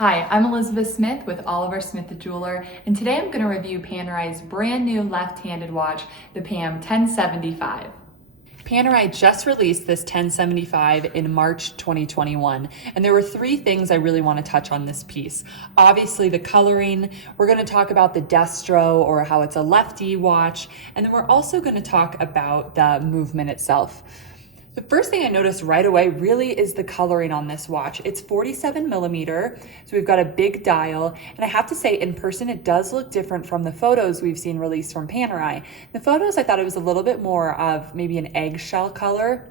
Hi, I'm Elizabeth Smith with Oliver Smith the Jeweler, and today I'm going to review Panerai's brand new left-handed watch, the PAM01075. Panerai just released this 1075 in March 2021, and there were three things I really want to touch on this piece. Obviously the coloring, we're going to talk about the Destro, or how it's a lefty watch, and then we're also going to talk about the movement itself. The first thing I noticed right away really is the coloring on this watch. It's 47 millimeter, so we've got a big dial, and I have to say in person it does look different from the photos we've seen released from Panerai. The photos I thought it was a little bit more of maybe an eggshell color,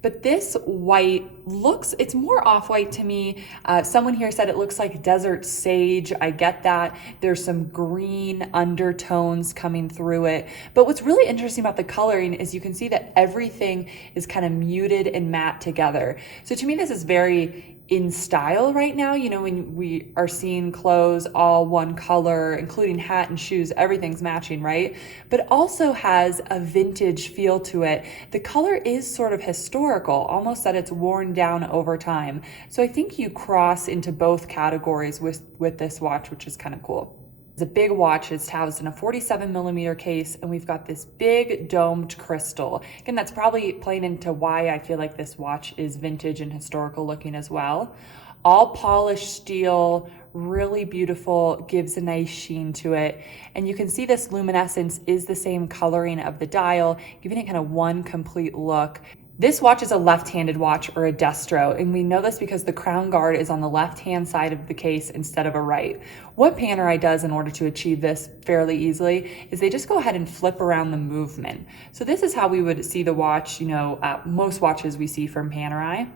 but this white looks, it's more off-white to me. Someone here said it looks like desert sage. I get that. There's some green undertones coming through it. But what's really interesting about the coloring is you can see that everything is kind of muted and matte together. So to me, this is very in style right now. You know, when we are seeing clothes all one color, including hat and shoes, everything's matching, right? But also has a vintage feel to it. The color is sort of historical, almost that it's worn down over time. So I think you cross into both categories with this watch, which is kind of cool. It's a big watch. It's housed in a 47 millimeter case, and we've got this big domed crystal. Again, that's probably playing into why I feel like this watch is vintage and historical looking as well. All polished steel, really beautiful, gives a nice sheen to it. And you can see this luminescence is the same coloring of the dial, giving it kind of one complete look. This watch is a left-handed watch, or a Destro, and we know this because the crown guard is on the left-hand side of the case instead of a right. What Panerai does in order to achieve this fairly easily is they just go ahead and flip around the movement. So this is how we would see the watch, you know, most watches we see from Panerai.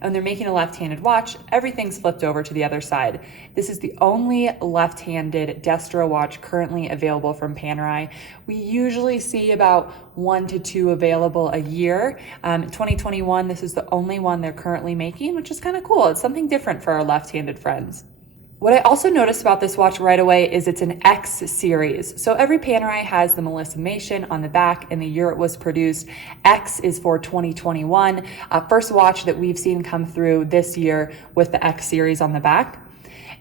And they're making a left-handed watch, everything's flipped over to the other side. This is the only left-handed Destro watch currently available from Panerai. We usually see about 1 to 2 available a year. 2021, this is the only one they're currently making, which is kind of cool. It's something different for our left-handed friends. What I also noticed about this watch right away is it's an X series. So every Panerai has the millissimation on the back and the year it was produced. X is for 2021, first watch that we've seen come through this year with the X series on the back.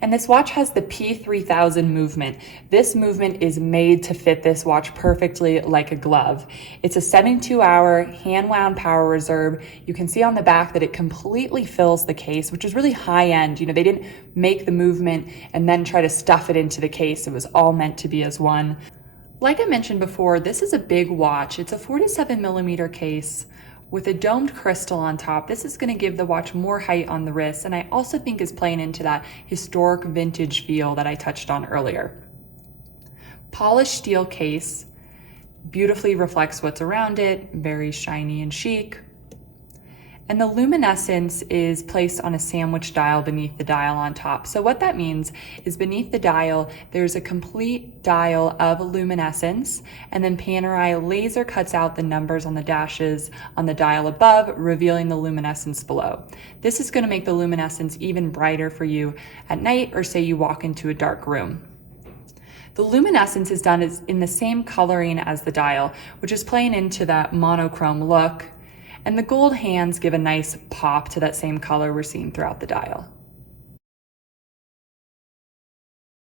And this watch has the P3000 movement. This movement is made to fit this watch perfectly like a glove. It's a 72-hour hand-wound power reserve. You can see on the back that it completely fills the case, which is really high-end. You know, they didn't make the movement and then try to stuff it into the case. It was all meant to be as one. Like I mentioned before, this is a big watch. It's a 47 millimeter case with a domed crystal on top. This is going to give the watch more height on the wrist, and I also think is playing into that historic vintage feel that I touched on earlier. Polished steel case, beautifully reflects what's around it, very shiny and chic. And the luminescence is placed on a sandwich dial beneath the dial on top. So what that means is beneath the dial, there's a complete dial of luminescence, and then Panerai laser cuts out the numbers on the dashes on the dial above, revealing the luminescence below. This is going to make the luminescence even brighter for you at night, or say you walk into a dark room. The luminescence is done in the same coloring as the dial, which is playing into that monochrome look. And the gold hands give a nice pop to that same color we're seeing throughout the dial.